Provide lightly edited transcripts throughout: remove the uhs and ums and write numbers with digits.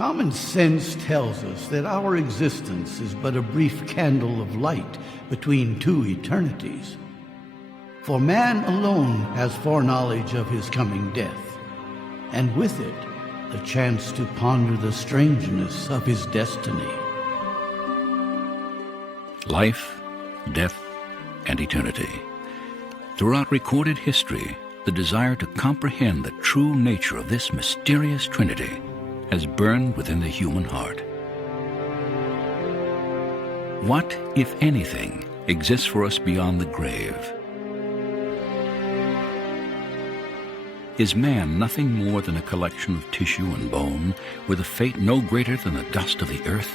Common sense tells us that our existence is but a brief candle of light between two eternities. For man alone has foreknowledge of his coming death, and with it the chance to ponder the strangeness of his destiny. Life, death, and eternity. Throughout recorded history, the desire to comprehend the true nature of this mysterious trinity has burned within the human heart. What, if anything, exists for us beyond the grave? Is man nothing more than a collection of tissue and bone, with a fate no greater than the dust of the earth?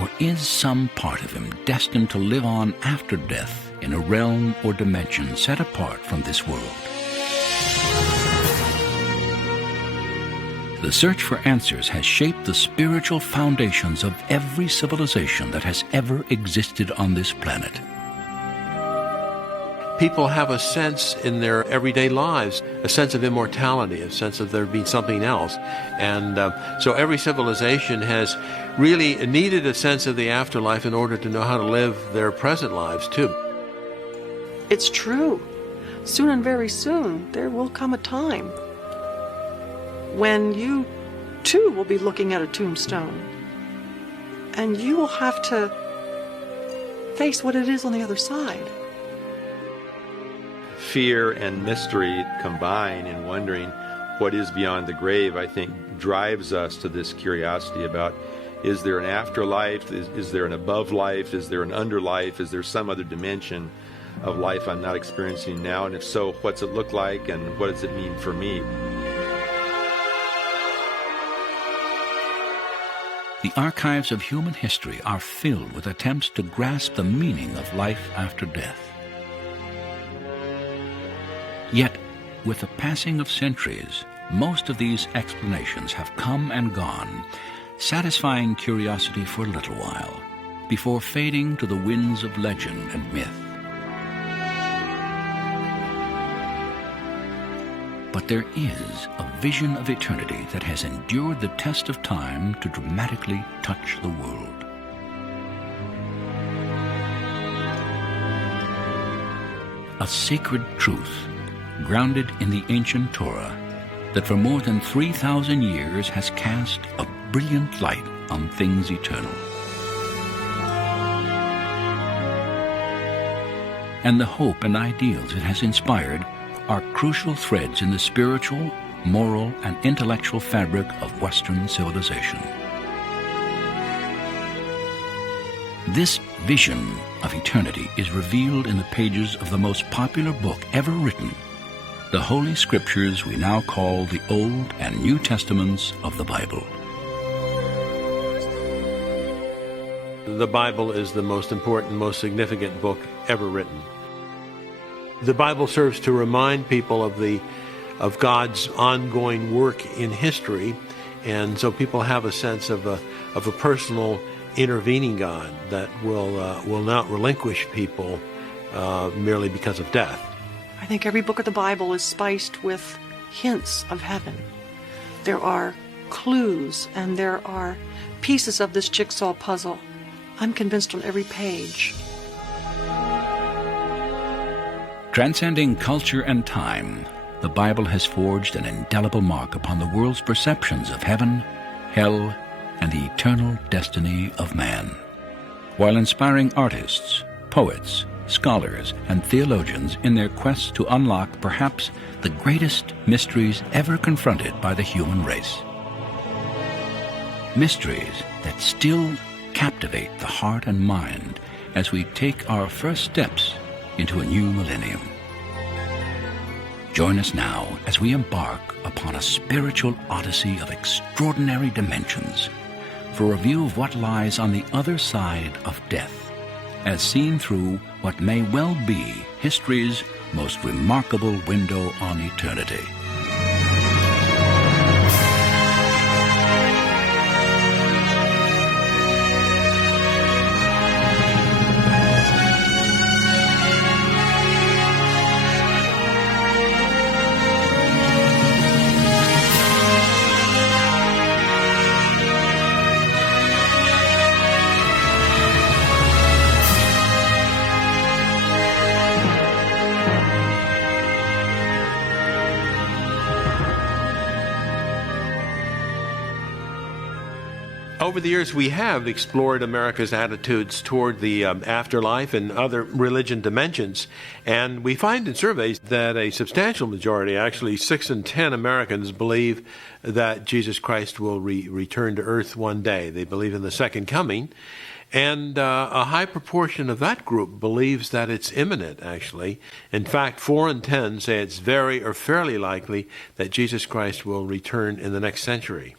Or is some part of him destined to live on after death in a realm or dimension set apart from this world? The search for answers has shaped the spiritual foundations of every civilization that has ever existed on this planet. People have a sense in their everyday lives, a sense of immortality, a sense of there being something else. And so every civilization has really needed a sense of the afterlife in order to know how to live their present lives, too. It's true. Soon and very soon, there will come a time when you, too, will be looking at a tombstone. And you will have to face what it is on the other side. Fear and mystery combine in wondering what is beyond the grave, I think, drives us to this curiosity about, is there an afterlife? Is there an above life? Is there an underlife? Is there some other dimension of life I'm not experiencing now? And if so, what's it look like, and what does it mean for me? The archives of human history are filled with attempts to grasp the meaning of life after death. Yet, with the passing of centuries, most of these explanations have come and gone, satisfying curiosity for a little while, before fading to the winds of legend and myth. But there is a vision of eternity that has endured the test of time to dramatically touch the world. A sacred truth, grounded in the ancient Torah, that for more than 3,000 years has cast a brilliant light on things eternal. And the hope and ideals it has inspired are crucial threads in the spiritual, moral, and intellectual fabric of Western civilization. This vision of eternity is revealed in the pages of the most popular book ever written, the Holy Scriptures we now call the Old and New Testaments of the Bible. The Bible is the most important, most significant book ever written. The Bible serves to remind people of God's ongoing work in history, and so people have a sense of a personal intervening God that will not relinquish people merely because of death. I think every book of the Bible is spiced with hints of heaven. There are clues and there are pieces of this jigsaw puzzle. I'm convinced on every page. Transcending culture and time, the Bible has forged an indelible mark upon the world's perceptions of heaven, hell, and the eternal destiny of man, while inspiring artists, poets, scholars, and theologians in their quest to unlock perhaps the greatest mysteries ever confronted by the human race. Mysteries that still captivate the heart and mind as we take our first steps into a new millennium. Join us now as we embark upon a spiritual odyssey of extraordinary dimensions for a view of what lies on the other side of death, as seen through what may well be history's most remarkable window on eternity. Over the years, we have explored America's attitudes toward the afterlife and other religion dimensions, and we find in surveys that a substantial majority, actually 6 in 10 Americans, believe that Jesus Christ will return to earth one day. They believe in the second coming, and a high proportion of that group believes that it's imminent, actually. In fact, 4 in 10 say it's very or fairly likely that Jesus Christ will return in the next century.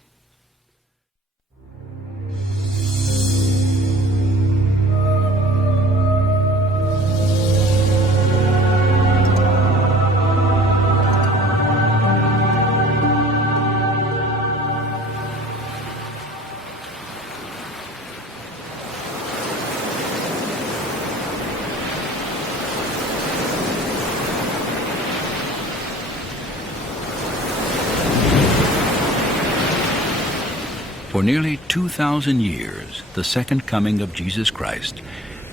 For nearly 2,000 years, the second coming of Jesus Christ,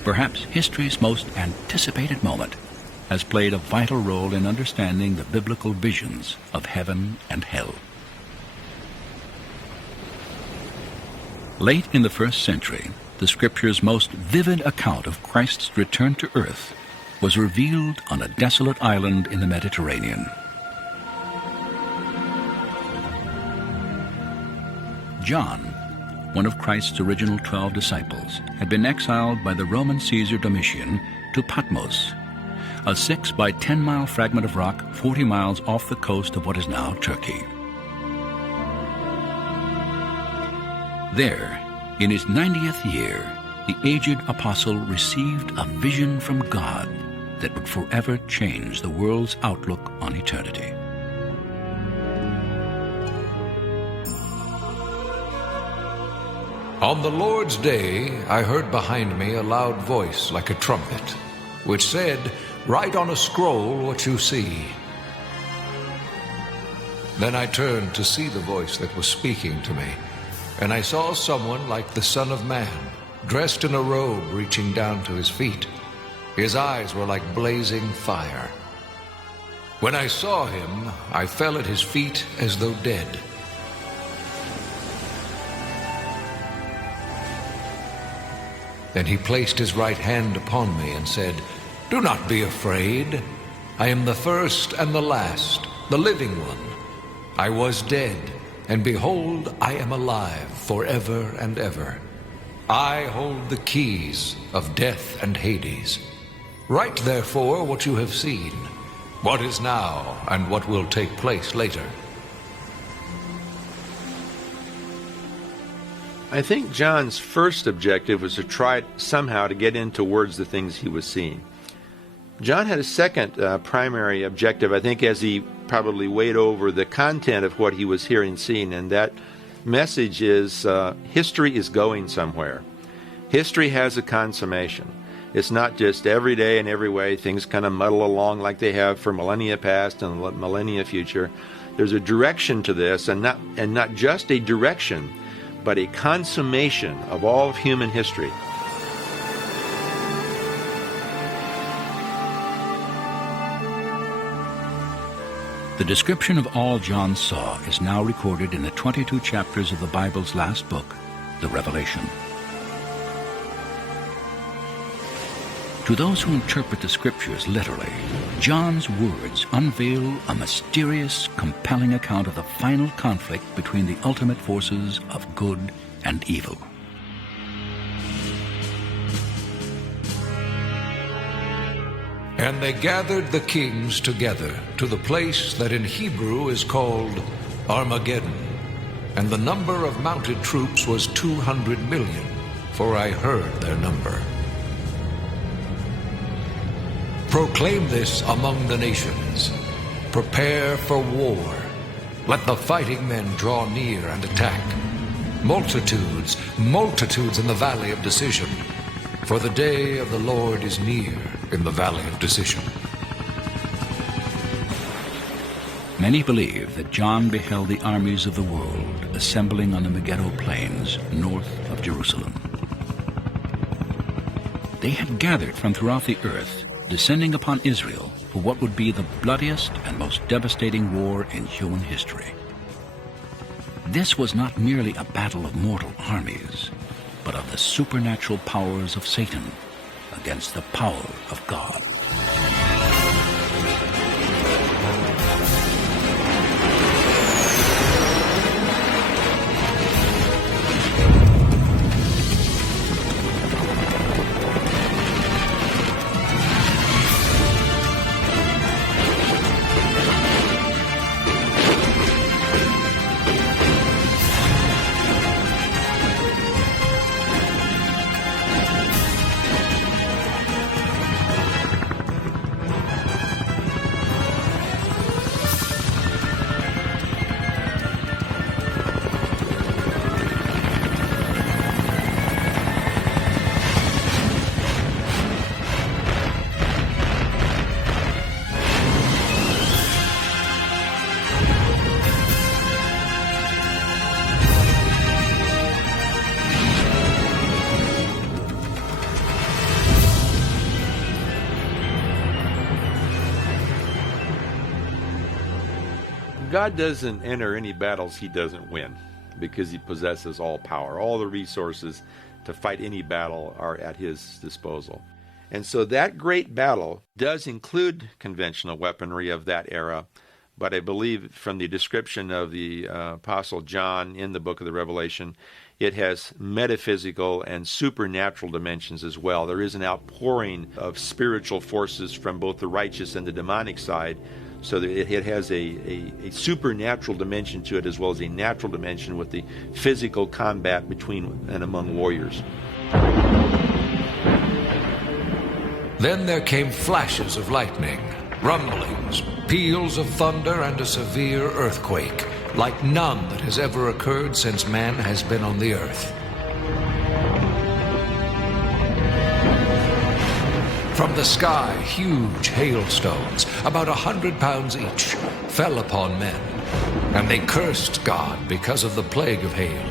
perhaps history's most anticipated moment, has played a vital role in understanding the biblical visions of heaven and hell. Late in the 1st century, the Scripture's most vivid account of Christ's return to earth was revealed on a desolate island in the Mediterranean. John, one of Christ's original 12 disciples, had been exiled by the Roman Caesar Domitian to Patmos, a 6 by 10 mile fragment of rock 40 miles off the coast of what is now Turkey. There, in his 90th year, the aged apostle received a vision from God that would forever change the world's outlook on eternity. On the Lord's day I heard behind me a loud voice like a trumpet, which said, "Write on a scroll what you see." Then I turned to see the voice that was speaking to me, and I saw someone like the Son of Man, dressed in a robe reaching down to his feet. His eyes were like blazing fire. When I saw him, I fell at his feet as though dead. Then he placed his right hand upon me and said, "Do not be afraid. I am the first and the last, the living one. I was dead, and behold, I am alive forever and ever. I hold the keys of death and Hades. Write therefore what you have seen, what is now and what will take place later." I think John's first objective was to try somehow to get into words the things he was seeing. John had a second primary objective, I think, as he probably weighed over the content of what he was hearing and seeing, and that message is history is going somewhere. History has a consummation. It's not just every day and every way things kind of muddle along like they have for millennia past and millennia future. There's a direction to this, and not just a direction, but a consummation of all of human history. The description of all John saw is now recorded in the 22 chapters of the Bible's last book, the Revelation. To those who interpret the Scriptures literally, John's words unveil a mysterious, compelling account of the final conflict between the ultimate forces of good and evil. And they gathered the kings together to the place that in Hebrew is called Armageddon. And the number of mounted troops was 200 million, for I heard their number. Proclaim this among the nations. Prepare for war. Let the fighting men draw near and attack. Multitudes, multitudes in the valley of decision. For the day of the Lord is near in the valley of decision. Many believe that John beheld the armies of the world assembling on the Megiddo plains north of Jerusalem. They had gathered from throughout the earth, descending upon Israel for what would be the bloodiest and most devastating war in human history. This was not merely a battle of mortal armies, but of the supernatural powers of Satan against the power of God. God doesn't enter any battles he doesn't win, because he possesses all power. All the resources to fight any battle are at his disposal. And so that great battle does include conventional weaponry of that era, but I believe from the description of the Apostle John in the book of the Revelation, it has metaphysical and supernatural dimensions as well. There is an outpouring of spiritual forces from both the righteous and the demonic side, so that it has a supernatural dimension to it as well as a natural dimension with the physical combat between and among warriors. Then there came flashes of lightning, rumblings, peals of thunder, and a severe earthquake, like none that has ever occurred since man has been on the earth. From the sky, huge hailstones, about 100 pounds each, fell upon men, and they cursed God because of the plague of hail.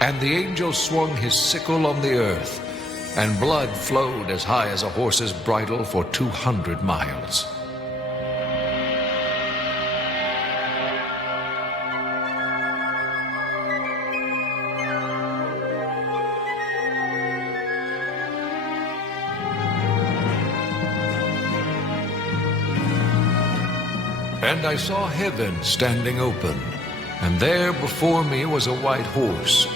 And the angel swung his sickle on the earth, and blood flowed as high as a horse's bridle for 200 miles. And I saw heaven standing open, and there before me was a white horse,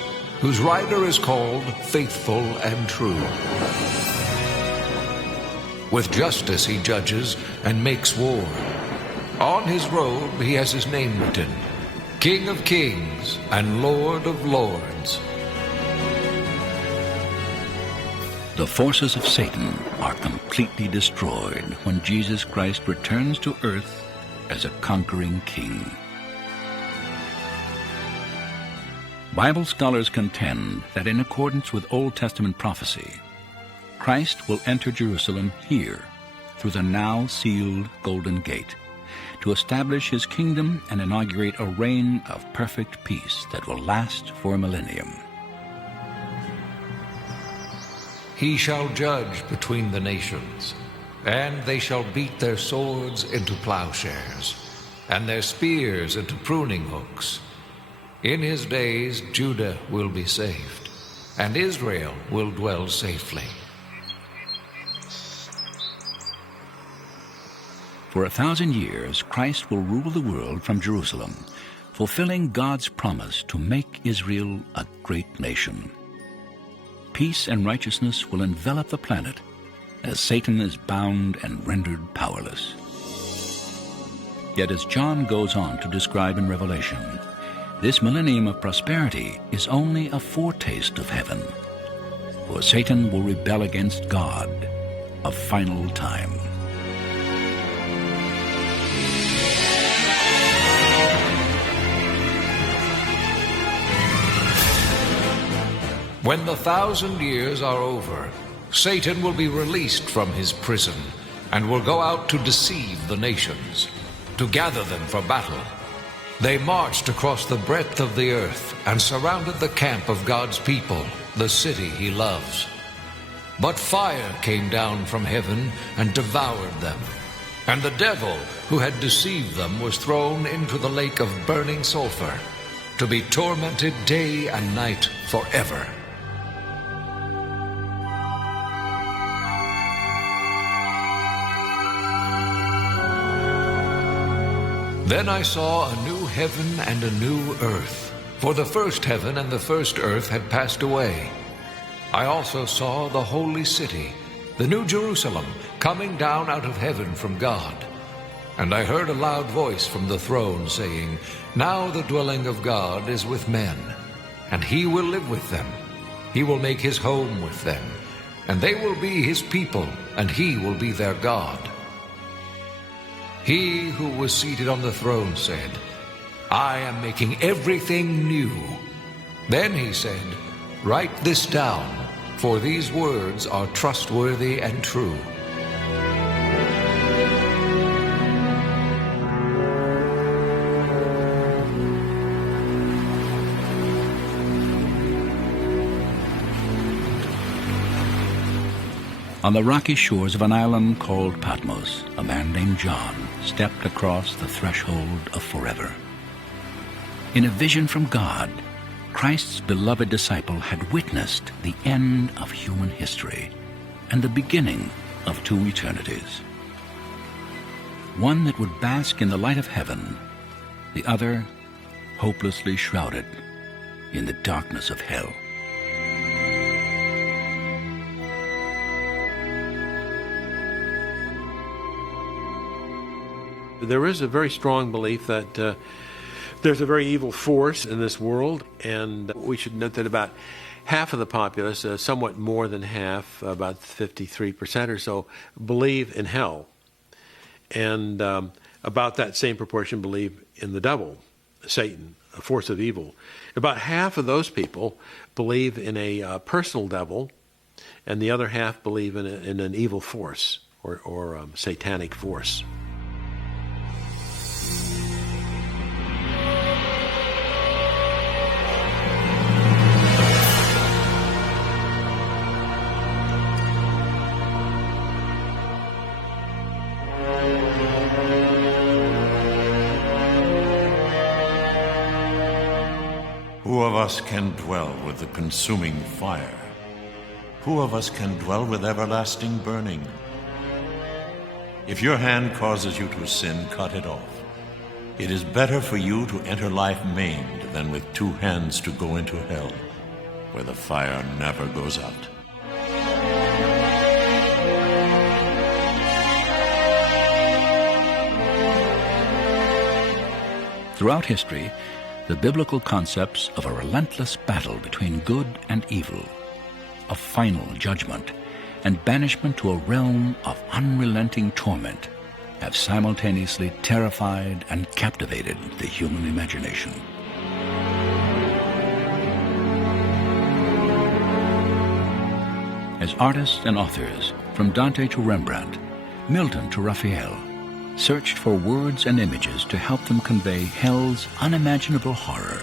whose rider is called Faithful and True. With justice he judges and makes war. On his robe he has his name written, King of Kings and Lord of Lords. The forces of Satan are completely destroyed when Jesus Christ returns to earth as a conquering king. Bible scholars contend that in accordance with Old Testament prophecy, Christ will enter Jerusalem here through the now sealed Golden Gate to establish his kingdom and inaugurate a reign of perfect peace that will last for a millennium. He shall judge between the nations, and they shall beat their swords into plowshares, and their spears into pruning hooks. In his days Judah will be saved, and Israel will dwell safely. For 1,000 years, Christ will rule the world from Jerusalem, fulfilling God's promise to make Israel a great nation. Peace and righteousness will envelop the planet as Satan is bound and rendered powerless. Yet as John goes on to describe in Revelation, this millennium of prosperity is only a foretaste of heaven, for Satan will rebel against God a final time. When the 1,000 years are over, Satan will be released from his prison and will go out to deceive the nations, to gather them for battle. They marched across the breadth of the earth and surrounded the camp of God's people, the city he loves. But fire came down from heaven and devoured them. And the devil who had deceived them was thrown into the lake of burning sulfur, to be tormented day and night forever. Then I saw a new heaven and a new earth, for the first heaven and the first earth had passed away. I also saw the holy city, the new Jerusalem, coming down out of heaven from God. And I heard a loud voice from the throne saying, "Now the dwelling of God is with men, and he will live with them. He will make his home with them, and they will be his people, and he will be their God." He who was seated on the throne said, "I am making everything new." Then he said, "Write this down, for these words are trustworthy and true." On the rocky shores of an island called Patmos, a man named John stepped across the threshold of forever. In a vision from God, Christ's beloved disciple had witnessed the end of human history and the beginning of two eternities. One that would bask in the light of heaven, the other hopelessly shrouded in the darkness of hell. There is a very strong belief that there's a very evil force in this world, and we should note that about half of the populace, somewhat more than half, about 53% or so, believe in hell. And about that same proportion believe in the devil, Satan, a force of evil. About half of those people believe in a personal devil, and the other half believe in an evil force or satanic force. Who of us can dwell with the consuming fire? Who of us can dwell with everlasting burning? If your hand causes you to sin, cut it off. It is better for you to enter life maimed than with two hands to go into hell, where the fire never goes out. Throughout history, the biblical concepts of a relentless battle between good and evil, of final judgment, and banishment to a realm of unrelenting torment have simultaneously terrified and captivated the human imagination. As artists and authors, from Dante to Rembrandt, Milton to Raphael, searched for words and images to help them convey hell's unimaginable horror,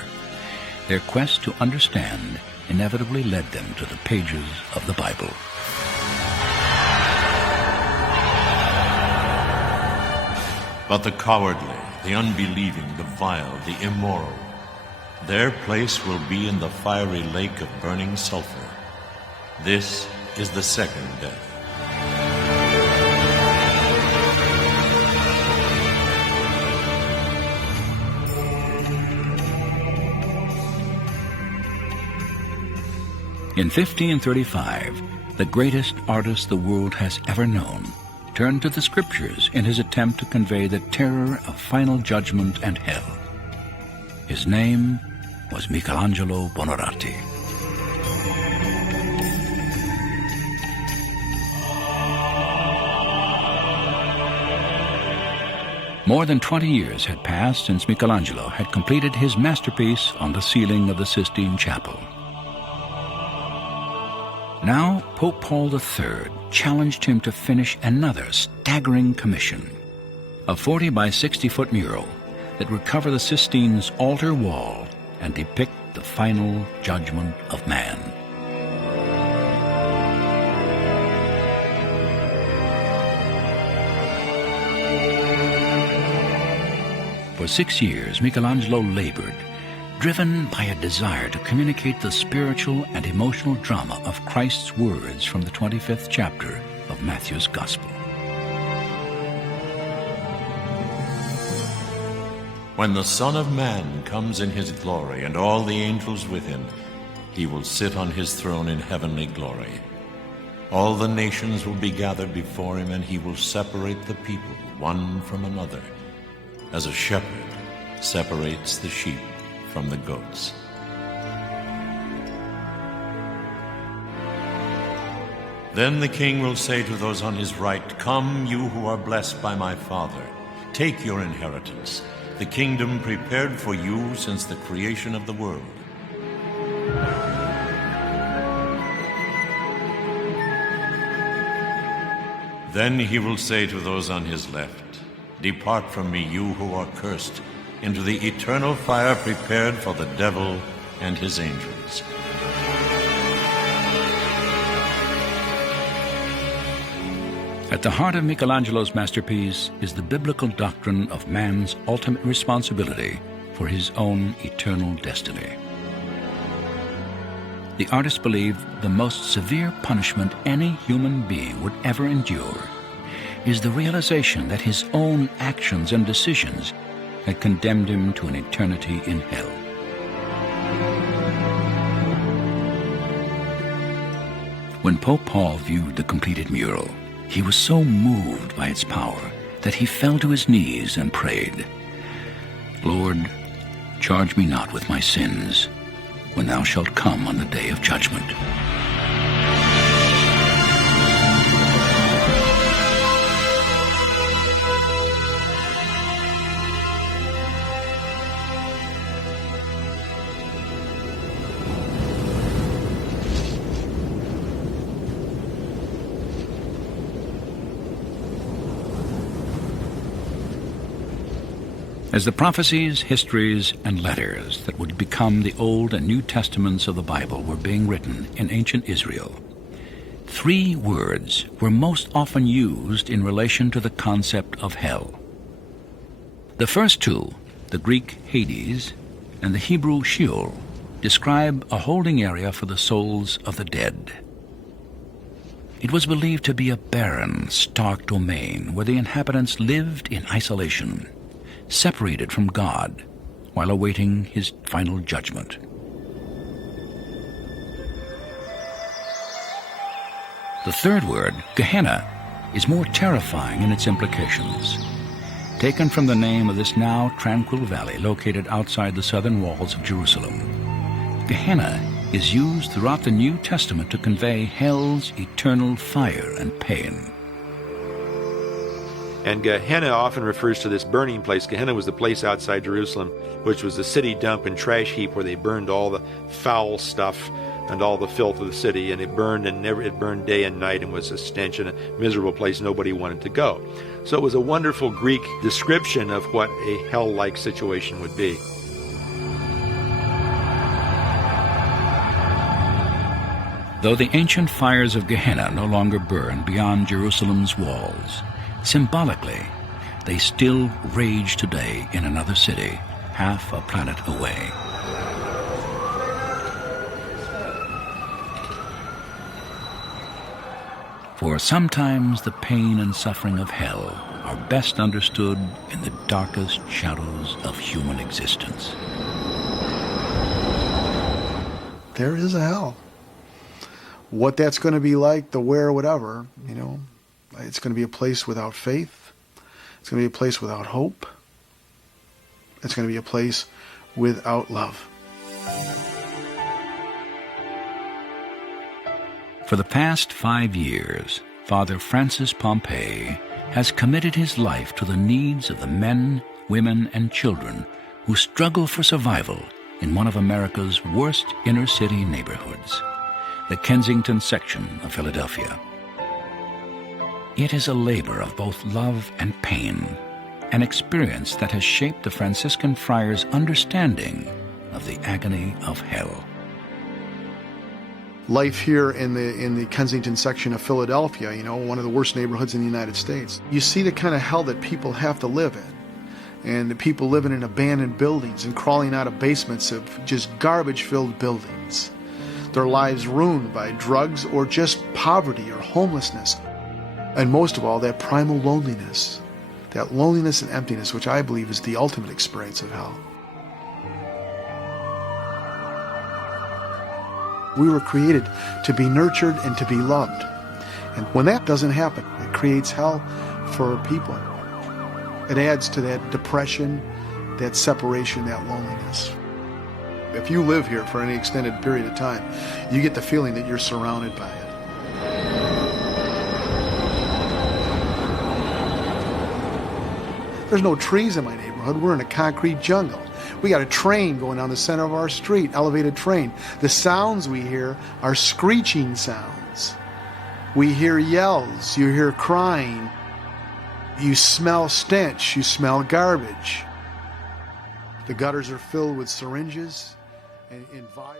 their quest to understand inevitably led them to the pages of the Bible. But the cowardly, the unbelieving, the vile, the immoral, their place will be in the fiery lake of burning sulfur. This is the second death. In 1535, the greatest artist the world has ever known turned to the scriptures in his attempt to convey the terror of final judgment and hell. His name was Michelangelo Buonarroti. More than 20 years had passed since Michelangelo had completed his masterpiece on the ceiling of the Sistine Chapel. Now, Pope Paul III challenged him to finish another staggering commission, a 40 by 60-foot mural that would cover the Sistine's altar wall and depict the final judgment of man. For 6 years, Michelangelo labored, driven by a desire to communicate the spiritual and emotional drama of Christ's words from the 25th chapter of Matthew's Gospel. When the Son of Man comes in his glory and all the angels with him, he will sit on his throne in heavenly glory. All the nations will be gathered before him, and he will separate the people one from another, as a shepherd separates the sheep from the goats. Then the king will say to those on his right, "Come, you who are blessed by my Father, take your inheritance, the kingdom prepared for you since the creation of the world. Then he will say to those on his left, "Depart from me, you who are cursed, into the eternal fire prepared for the devil and his angels." At the heart of Michelangelo's masterpiece is the biblical doctrine of man's ultimate responsibility for his own eternal destiny. The artist believed the most severe punishment any human being would ever endure is the realization that his own actions and decisions had condemned him to an eternity in hell. When Pope Paul viewed the completed mural, he was so moved by its power that he fell to his knees and prayed, "Lord, charge me not with my sins when thou shalt come on the day of judgment." As the prophecies, histories, and letters that would become the Old and New Testaments of the Bible were being written in ancient Israel, 3 words were most often used in relation to the concept of hell. The first 2, the Greek Hades and the Hebrew Sheol, describe a holding area for the souls of the dead. It was believed to be a barren, stark domain where the inhabitants lived in isolation, separated from God while awaiting his final judgment. The third word, Gehenna, is more terrifying in its implications. Taken from the name of this now tranquil valley located outside the southern walls of Jerusalem, Gehenna is used throughout the New Testament to convey hell's eternal fire and pain. And Gehenna often refers to this burning place. Gehenna was the place outside Jerusalem, which was the city dump and trash heap where they burned all the foul stuff and all the filth of the city, and it burned it burned day and night and was a stench and a miserable place nobody wanted to go. So it was a wonderful Greek description of what a hell-like situation would be. Though the ancient fires of Gehenna no longer burn beyond Jerusalem's walls, symbolically, they still rage today in another city, half a planet away. For sometimes the pain and suffering of hell are best understood in the darkest shadows of human existence. There is a hell. What that's going to be like, the where, whatever, it's going to be a place without faith. It's going to be a place without hope. It's going to be a place without love. For the past 5 years, Father Francis Pompey has committed his life to the needs of the men, women, and children who struggle for survival in one of America's worst inner-city neighborhoods, the Kensington section of Philadelphia. It is a labor of both love and pain, an experience that has shaped the Franciscan friars' understanding of the agony of hell. Life here in the Kensington section of Philadelphia, one of the worst neighborhoods in the United States. You see the kind of hell that people have to live in. and the people living in abandoned buildings and crawling out of basements of just garbage-filled buildings. Their lives ruined by drugs or just poverty or homelessness. And most of all, that primal loneliness. That loneliness and emptiness, which I believe is the ultimate experience of hell. We were created to be nurtured and to be loved. And when that doesn't happen, it creates hell for people. It adds to that depression, that separation, that loneliness. If you live here for any extended period of time, you get the feeling that you're surrounded by it. There's no trees in my neighborhood. We're in a concrete jungle. We got a train going down the center of our street, elevated train. The sounds we hear are screeching sounds. We hear yells, you hear crying. You smell stench, you smell garbage. The gutters are filled with syringes and vials.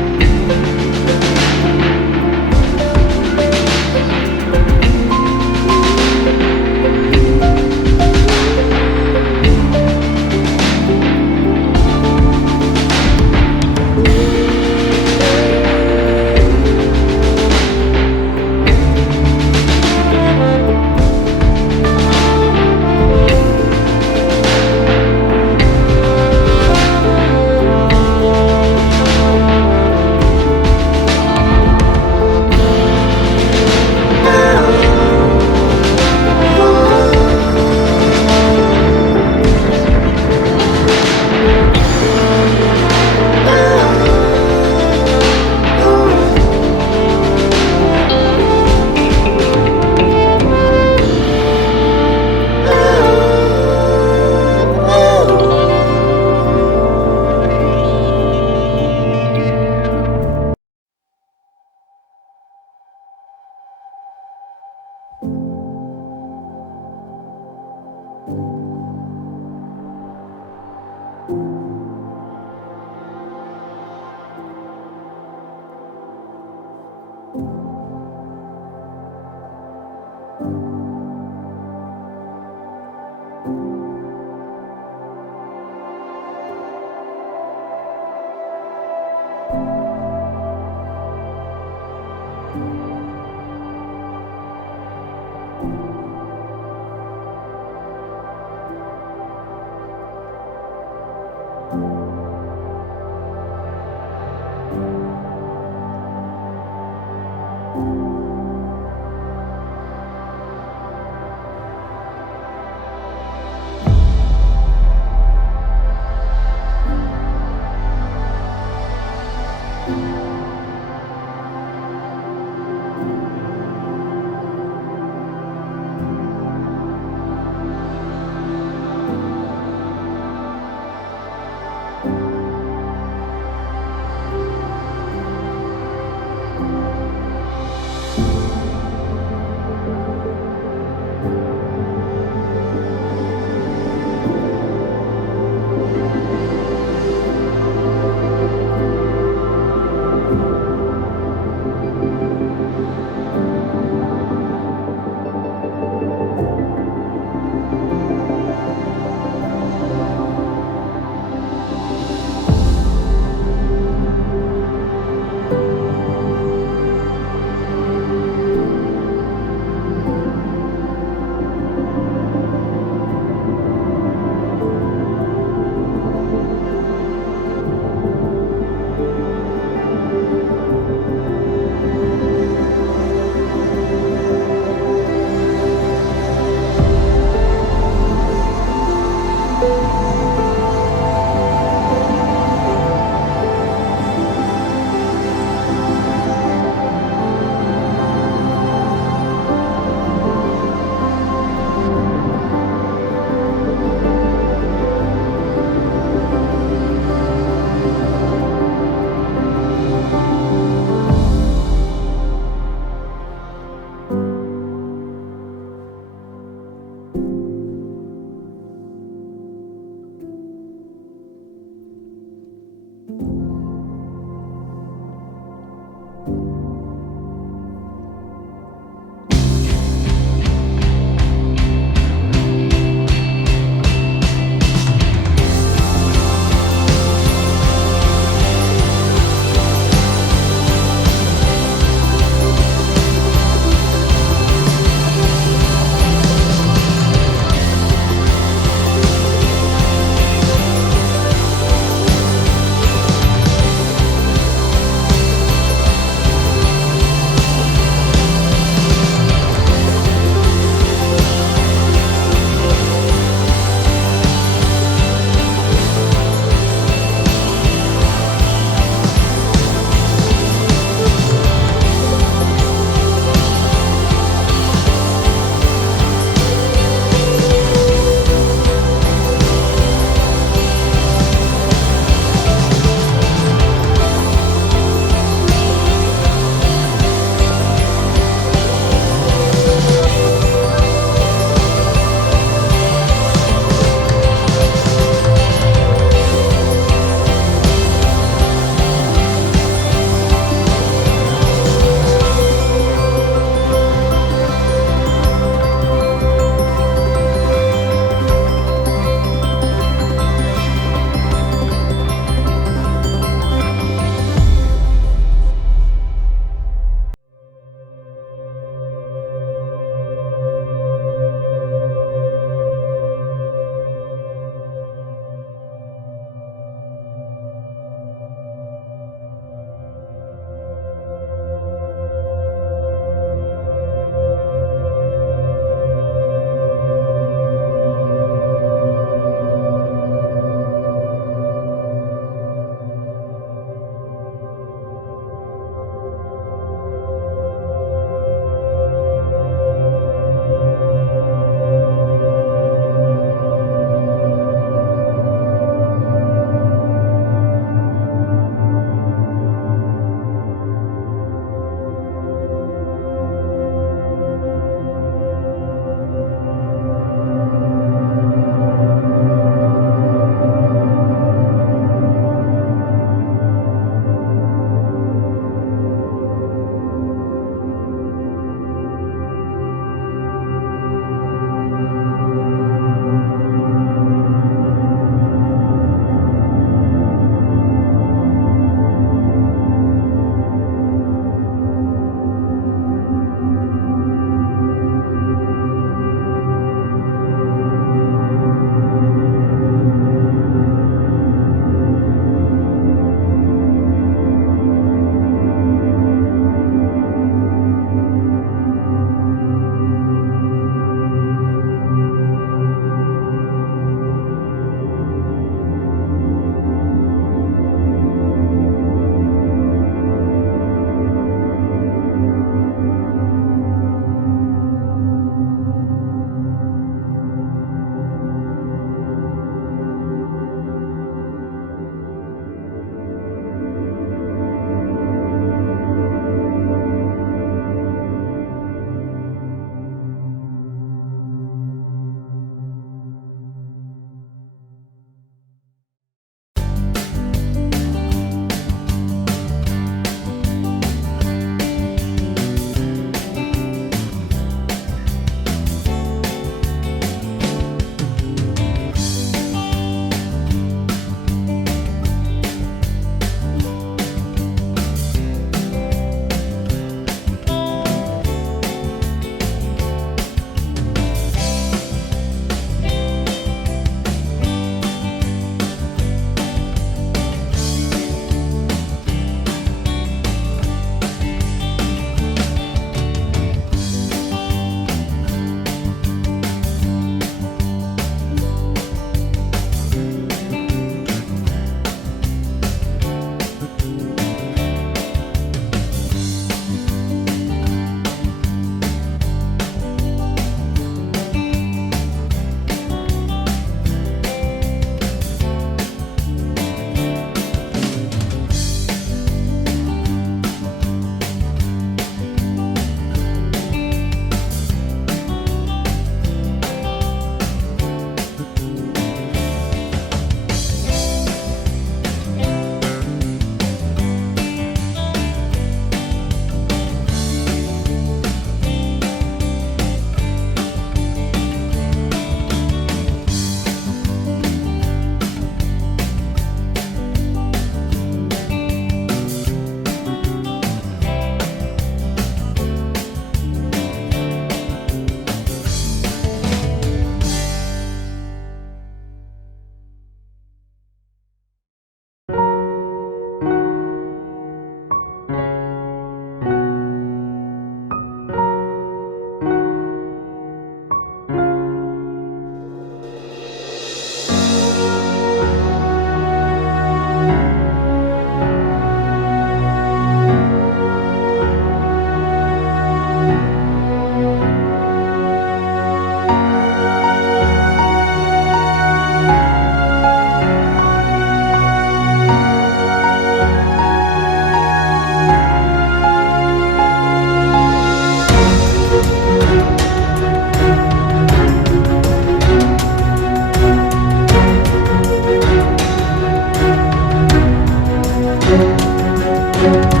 Thank you.